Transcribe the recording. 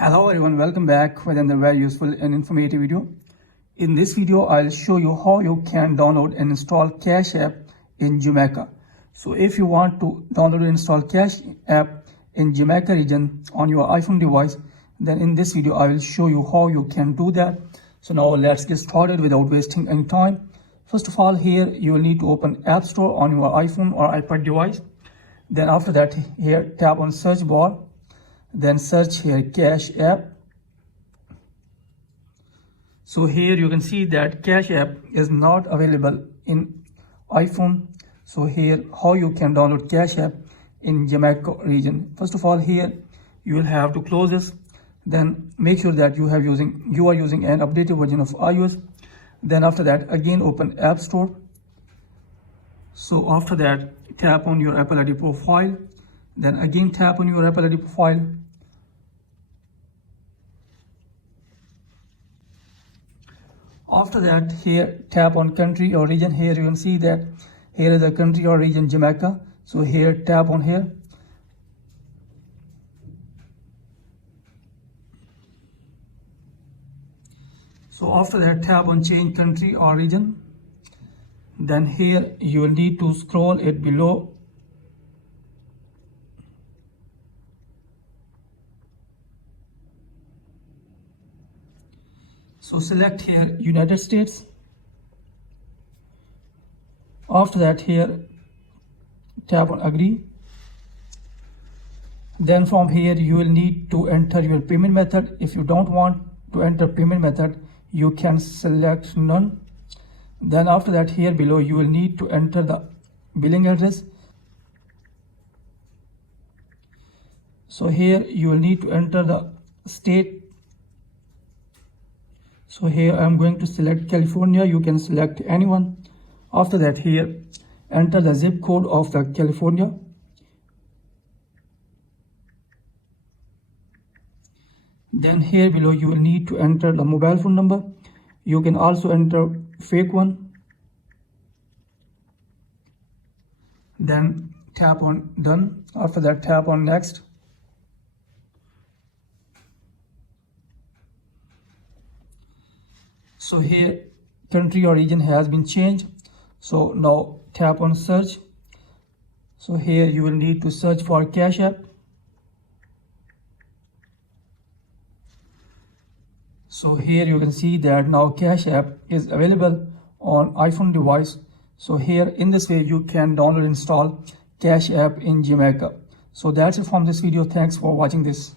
Hello everyone, welcome back with another very useful and informative video. In this video, I'll show you how you can download and install Cash app in Jamaica. So if you want to download and install Cash app in Jamaica region on your iPhone device, then in this video, I will show you how you can do that. So now let's get started without wasting any time. First of all, here you will need to open App Store on your iPhone or iPad device. Then after that, here tap on search bar. Then search here Cash app. So here you can see that Cash app is not available in iPhone. So here how you can download Cash app in Jamaica region. First of all, here you will have to close this. Then make sure that you are using an updated version of iOS. Then after that, again open App Store. So after that, tap on your Apple ID profile. Then again tap on your Apple ID profile. After that, here tap on country or region. Here you can see that here is the country or region Jamaica. So here tap on here. So after that, tap on change country or region. Then here you will need to scroll it below. So select here United States. After that, here tap on agree. Then from here you will need to enter your payment method. If you don't want to enter payment method, you can select none. Then after that, here below you will need to enter the billing address. So here you will need to enter the state. So here I am going to select California. You can select anyone. After that, here enter the zip code of the California. Then here below you will need to enter the mobile phone number. You can also enter fake one. Then tap on done. After that, tap on next. So here country or region has been changed. So now tap on search. So here you will need to search for Cash app. So here you can see that now Cash app is available on iPhone device. So here in this way you can download and install Cash app in Jamaica. So that's it from this video. Thanks for watching this.